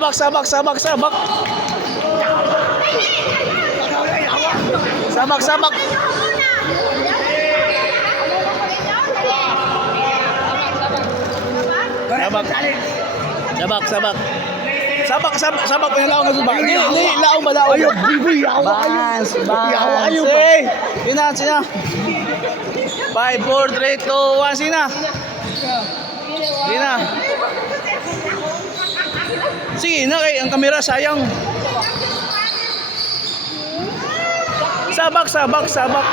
Sabak, sabak, sabak, sabak. Sabak, sabak. Sabak. Sabak, sabak. Sabak, sabak, sabak. Pinalaw nga subak. Hindi, lao ba lao? Ayaw, bibi, yawa kayo. Bans, Yawa bans. kayo. Hey, sina, sina. 5, 4, 3, 2, 1, sina. Sina. Sige na kay ang kamera sayang. Sabak, sabak, sabak.